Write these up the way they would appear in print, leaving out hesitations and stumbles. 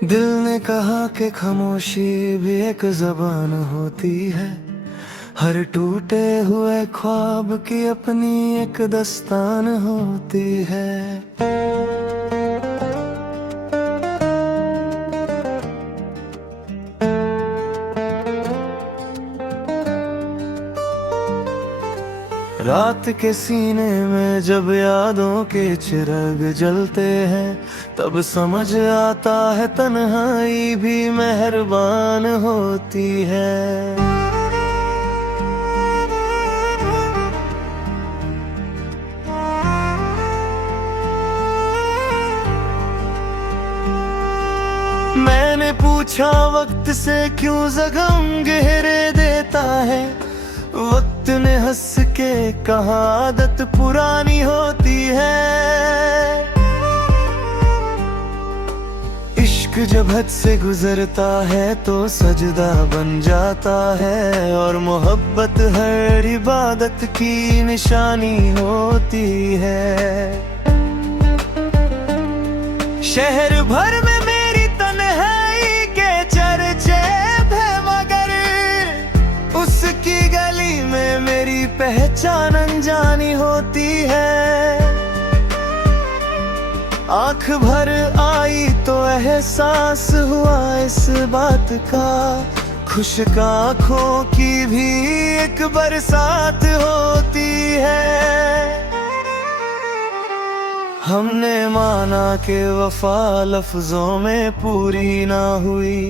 दिल ने कहा कि खामोशी भी एक जबान होती है। हर टूटे हुए ख्वाब की अपनी एक दास्तान होती है। रात के सीने में जब यादों के चिराग जलते हैं, तब समझ आता है तन्हाई भी मेहरबान होती है। मैंने पूछा वक्त से क्यों जख्म गहरे देता है। वक्त ने हंस के कहा आदत पुरानी होती है। इश्क जब हद से गुजरता है तो सजदा बन जाता है, और मोहब्बत हर इबादत की निशानी होती है। शहर भर में मेरी तन्हाई के चर्चे थे, मगर उसकी गली में मेरी पहचान अनजानी होती है। आंख भर आई तो एहसास हुआ इस बात का, खुश्क आंखों की भी एक बरसात होती है। हमने माना कि वफा लफ्जों में पूरी ना हुई,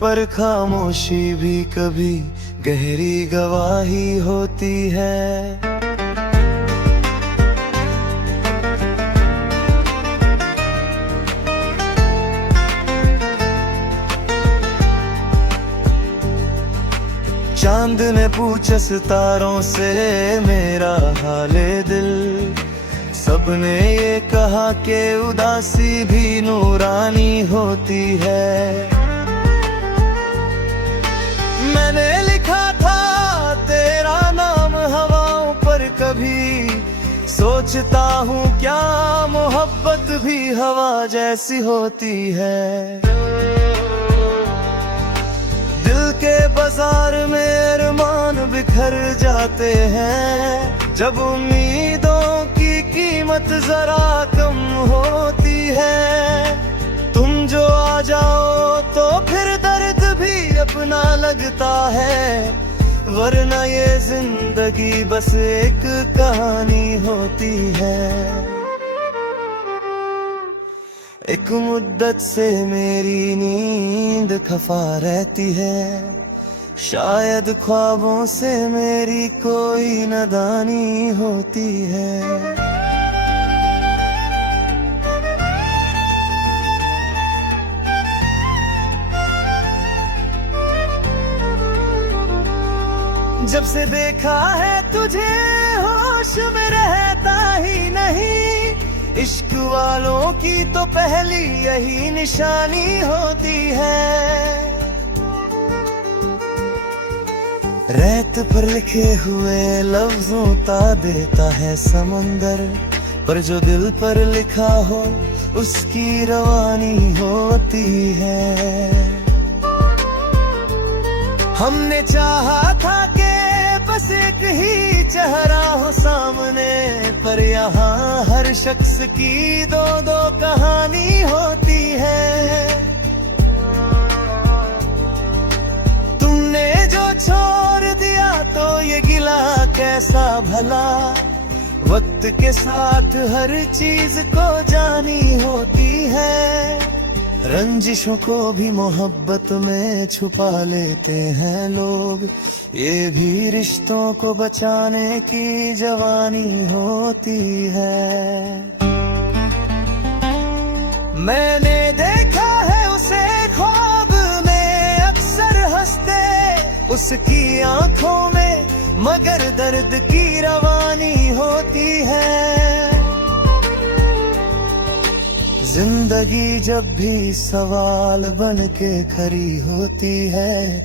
पर खामोशी भी कभी गहरी गवाही होती है। चांद ने पूछा सितारों से मेरा हाले दिल, सबने ये कहा कि उदासी भी नूरानी होती है। मैंने लिखा था तेरा नाम हवाओं पर, कभी सोचता हूँ क्या मोहब्बत भी हवा जैसी होती है। दिल के बाजार में अरमान बिखर जाते हैं, जब उम्मीदों की कीमत जरा कम होती है। तुम जो आ जाओ तो फिर दर्द भी अपना लगता है, वरना ये जिंदगी बस एक कहानी होती है। एक मुद्दत से मेरी नींद खफा रहती है, शायद ख्वाबों से मेरी कोई नादानी होती है। जब से देखा है तुझे होश में रहता ही नहीं, इश्क वालों की तो पहली यही निशानी होती है। रेत पर लिखे हुए लफ्जों ता देता है समंदर, पर जो दिल पर लिखा हो उसकी रवानी होती है। हमने चाहा था कि बस एक ही चेहरा हो सामने, पर यहाँ हर शख्स की दो दो कहानी होती है। तुमने जो छोड़ दिया तो ये गिला कैसा भला, वक्त के साथ हर चीज को जानी होती है। रंजिशों को भी मोहब्बत में छुपा लेते हैं लोग, ये भी रिश्तों को बचाने की जवानी होती है। मैंने देखा है उसे ख्वाब में अक्सर हंसते, उसकी आंखों में मगर दर्द की रवानी होती है। जिंदगी जब भी सवाल बन के खड़ी होती है,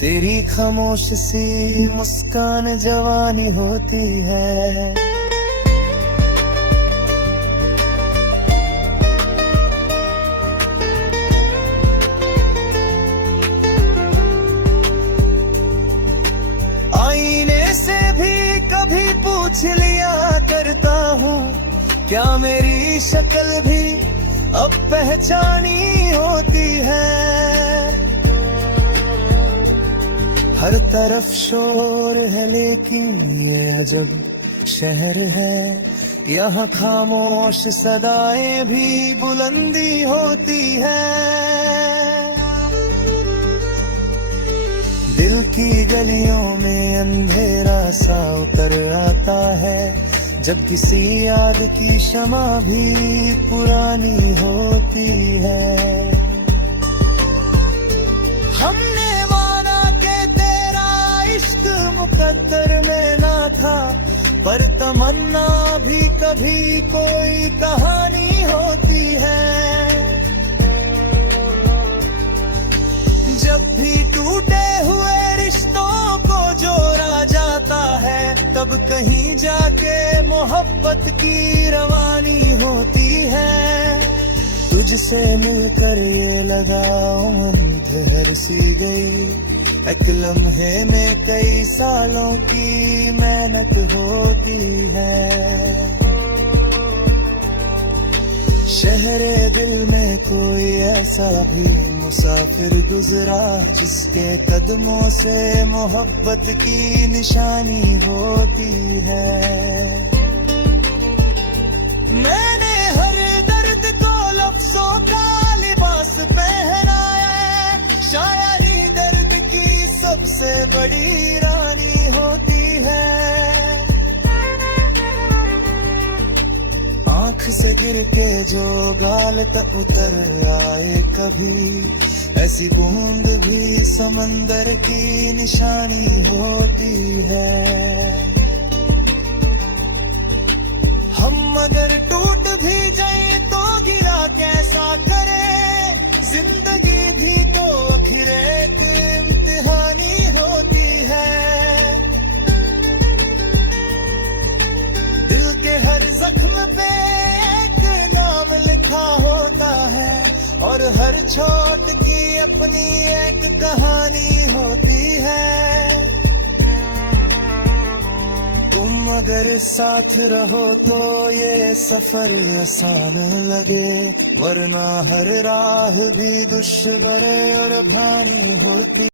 तेरी खामोश सी मुस्कान जवानी होती है। क्या मेरी शक्ल भी अब पहचानी होती है। हर तरफ शोर है लेकिन ये अजब शहर है, यहाँ खामोश सदाएं भी बुलंदी होती है। दिल की गलियों में अंधेरा सा उतर आता है, जब किसी याद की शमा भी पुरानी होती है। हमने माना कि तेरा इश्क मुकद्दर में ना था, पर तमन्ना भी कभी कोई कहानी होती है। जब भी टूटे हुए रिश्तों को जोड़ा जाता है, तब कहीं जाके मोहब्बत की रवानी होती है। तुझसे मिलकर ये लगा उम्र ठहर सी गई, एक लम्हे में कई सालों की मेहनत होती है। शहरे दिल में कोई ऐसा भी मुसाफिर गुजरा, जिसके कदमों से मोहब्बत की निशानी होती है। मैंने हर दर्द को लफ्जों का लिबास पहनाया है, शायरी दर्द की सबसे बड़ी रानी होती है। आँख से गिर के जो गाल तक उतर आए कभी, ऐसी बूंद भी समंदर की निशानी होती है। हम अगर टूट भी जाए तो गिला कैसा करे, जिंदगी भी तो आखिर एक इम्तिहानी होती है। दिल के हर जख्म पे एक नाम लिखा होता है, और हर चोट की अपनी एक कहानी होती है। तुम अगर साथ रहो तो ये सफर आसान लगे, वरना हर राह भी दुश्वार और भारी होती